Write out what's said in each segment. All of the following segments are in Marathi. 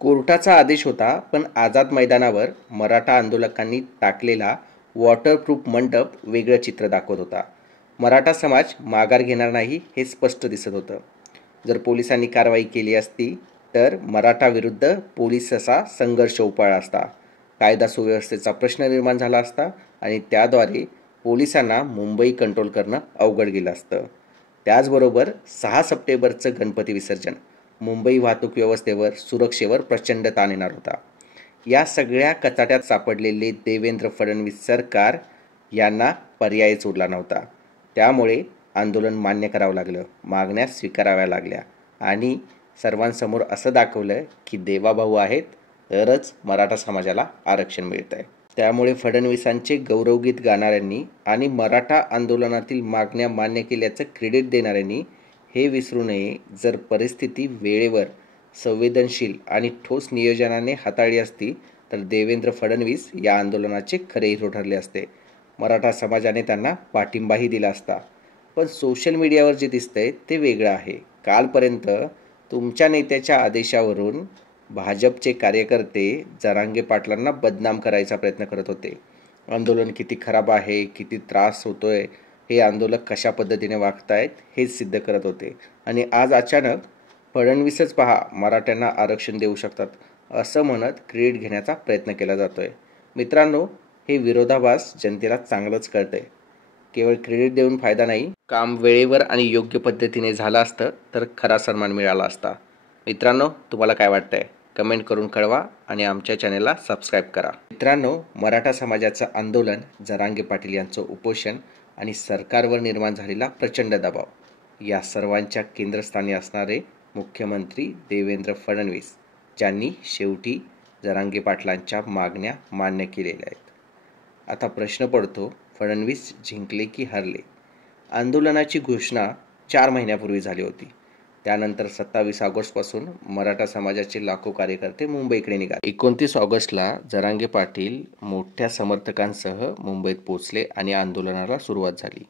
कोर्टाचा आदेश होता, पण आझाद मैदानावर मराठा आंदोलकांनी टाकलेला वॉटरप्रूफ मंडप वेगळं चित्र दाखवत होता. मराठा समाज माघार घेणार नाही हे स्पष्ट दिसत होतं. जर पोलिसांनी कारवाई केली असती तर मराठा विरुद्ध पोलीस असा संघर्ष उफाळला असता, कायदा सुव्यवस्थेचा प्रश्न निर्माण झाला असता आणि त्याद्वारे पोलिसांना मुंबई कंट्रोल करणं अवघड गेलं असतं. त्याचबरोबर 6 सप्टेंबरचं गणपती विसर्जन मुंबई वाहतूक व्यवस्थेवर, सुरक्षेवर प्रचंड ताण येणार होता. या सगळ्या कचाट्यात सापडलेले देवेंद्र फडणवीस सरकार यांना पर्यायच उरला नव्हता. त्यामुळे आंदोलन मान्य करावं लागलं, मागण्या स्वीकाराव्या लागल्या आणि सर्वांसमोर असं दाखवलं की देवाभाऊ आहेत तरच मराठा समाजाला आरक्षण मिळत आहे. त्यामुळे फडणवीसांचे गौरवगीत गाणाऱ्यांनी आणि मराठा आंदोलनातील मागण्या मान्य केल्याचं क्रेडिट देणाऱ्यांनी हे विसरू नये, जर परिस्थिती वेळेवर, संवेदनशील आणि ठोस नियोजनाने हाताळली असती तर देवेंद्र फडणवीस या आंदोलनाचे खरे हिरो ठरले असते. मराठा समाजाने त्यांना पाठिंबाही दिला असता. पण सोशल मीडियावर जे दिसतंय ते वेगळं आहे. कालपर्यंत तुमच्या नेत्याच्या आदेशावरून भाजपचे कार्यकर्ते जरांगे पाटलांना बदनाम करायचा प्रयत्न करत होते. आंदोलन किती खराब आहे, किती त्रास होतोय, हे आंदोलक कशा पद्धतीने वागतायत हेच सिद्ध करत होते. आणि आज अचानक फडणवीसच पहा मराठ्यांना आरक्षण देऊ शकतात असं म्हणत क्रेडिट घेण्याचा प्रयत्न केला जातोय. मित्रांनो, हे विरोधाभास जनतेला चांगलंच कळतंय. केवळ क्रेडिट देऊन फायदा नाही, काम वेळेवर आणि योग्य पद्धतीने झालं असतं तर खरा सन्मान मिळाला असता. मित्रांनो, तुम्हाला काय वाटतंय? कमेंट करून कळवा आणि आमच्या चॅनेलला सबस्क्राईब करा. मित्रांनो, मराठा समाजाचं आंदोलन, जरांगे पाटील यांचं उपोषण आणि सरकारवर निर्माण झालेला प्रचंड दबाव, या सर्वांच्या केंद्रस्थानी असणारे मुख्यमंत्री देवेंद्र फडणवीस, ज्यांनी शेवटी जरांगे पाटलांच्या मागण्या मान्य केलेल्या आहेत. आता प्रश्न पडतो, फडणवीस जिंकले की हरले? आंदोलनाची घोषणा 4 महिन्यापूर्वी झाली होती. त्यानंतर 27 ऑगस्टपासून मराठा समाजाचे लाखो कार्यकर्ते मुंबईकडे निघाले. 29 ऑगस्टला जरांगे पाटील मोठ्या समर्थकांसह मुंबईत पोचले आणि आंदोलनाला सुरुवात झाली.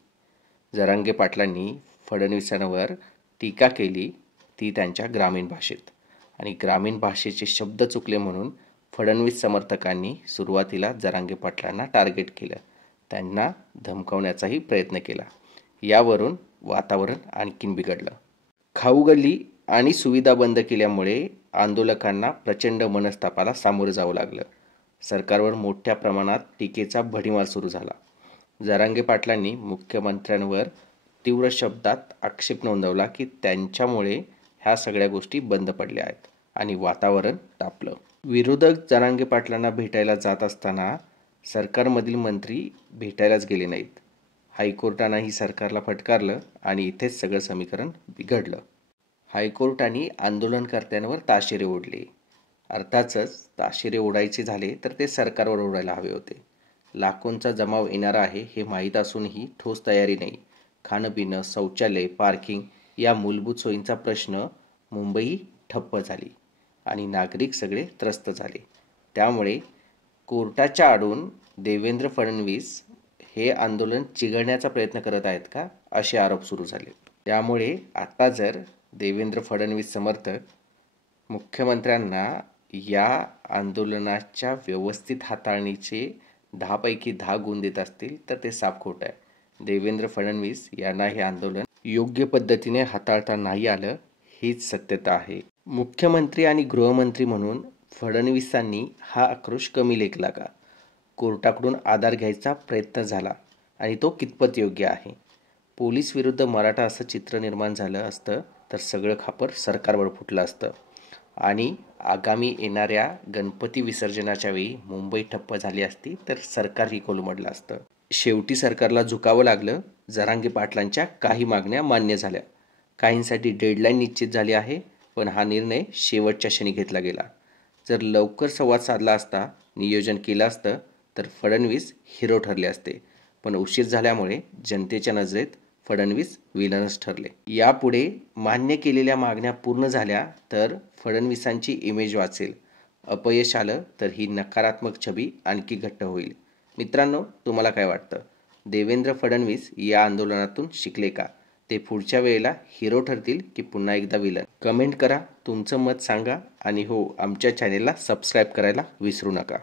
जरांगे पाटलांनी फडणवीसांवर टीका केली, ती त्यांच्या ग्रामीण भाषेत. आणि ग्रामीण भाषेचे शब्द चुकले म्हणून फडणवीस समर्थकांनी सुरुवातीला जरांगे पाटलांना टार्गेट केलं, त्यांना धमकावण्याचाही प्रयत्न केला. यावरून वातावरण आणखीन बिघडलं. खाऊगल्ली आणि सुविधा बंद केल्यामुळे आंदोलकांना प्रचंड मनस्तापाला सामोरं जावं लागलं. सरकारवर मोठ्या प्रमाणात टीकेचा भडीमार सुरू झाला. जरांगे पाटलांनी मुख्यमंत्र्यांवर तीव्र शब्दात आक्षेप नोंदवला की त्यांच्यामुळे ह्या सगळ्या गोष्टी बंद पडल्या आहेत आणि वातावरण तापलं. विरोधक जरांगे पाटलांना भेटायला जात असताना सरकारमधील मंत्री भेटायलाच गेले नाहीत. हायकोर्टानेही सरकारला फटकारलं आणि इथेच सगळं समीकरण बिघडलं. हायकोर्टाने आंदोलनकर्त्यांवर ताशेरे ओढले. अर्थातच ताशेरे ओढायचे झाले तर ते सरकारवर ओढायला हवे होते. लाखोंचा जमाव येणार आहे हे माहीत असूनही ठोस तयारी नाही. खाणंपिणं, शौचालय, पार्किंग या मूलभूत सोयींचा प्रश्न मुंबई ठप्प झाली आणि नागरिक सगळे त्रस्त झाले. त्यामुळे कोर्टाच्या आडून देवेंद्र फडणवीस हे आंदोलन चिघळण्याचा प्रयत्न करत आहेत का, असे आरोप सुरू झाले. त्यामुळे आता जर देवेंद्र फडणवीस समर्थक मुख्यमंत्र्यांना या आंदोलनाच्या व्यवस्थित हाताळणीचे 10 पैकी 10 गुण देत असतील तर ते साफ खोटं आहे. देवेंद्र फडणवीस यांना हे आंदोलन योग्य पद्धतीने हाताळता नाही आलं, हीच सत्यता आहे. मुख्यमंत्री आणि गृहमंत्री म्हणून फडणवीसांनी हा आक्रोश कमी लेखला का? कोर्टाकडून आधार घ्यायचा प्रयत्न झाला आणि तो कितपत योग्य आहे? पोलीस विरुद्ध मराठा असं चित्र निर्माण झालं असतं तर सगळं खापर सरकारवर फुटलं असतं आणि आगामी येणाऱ्या गणपती विसर्जनाच्या वेळी मुंबई ठप्प झाली असती तर सरकारही कोलमडलं असतं. शेवटी सरकारला झुकावं लागलं. जरांगे पाटलांच्या काही मागण्या मान्य झाल्या. काहींसाठी डेडलाईन निश्चित झाली आहे, पण हा निर्णय शेवटच्या क्षणी घेतला गेला. जर लवकर संवाद साधला असता, नियोजन केलं असतं तर फडणवीस हिरो ठरले असते. पण उशीर झाल्यामुळे जनतेच्या नजरेत फडणवीस विलनच ठरले. यापुढे मान्य केलेल्या मागण्या पूर्ण झाल्या तर फडणवीसांची इमेज वाचेल. अपयश आलं तर ही नकारात्मक छबी आणखी घट्ट होईल. मित्रांनो, तुम्हाला काय वाटतं? देवेंद्र फडणवीस या आंदोलनातून शिकले का? ते पुढच्या वेळेला हिरो ठरतील की पुन्हा एकदा विलन? कमेंट करा, तुमचं मत सांगा आणि हो, आमच्या चॅनेलला सबस्क्राईब करायला विसरू नका.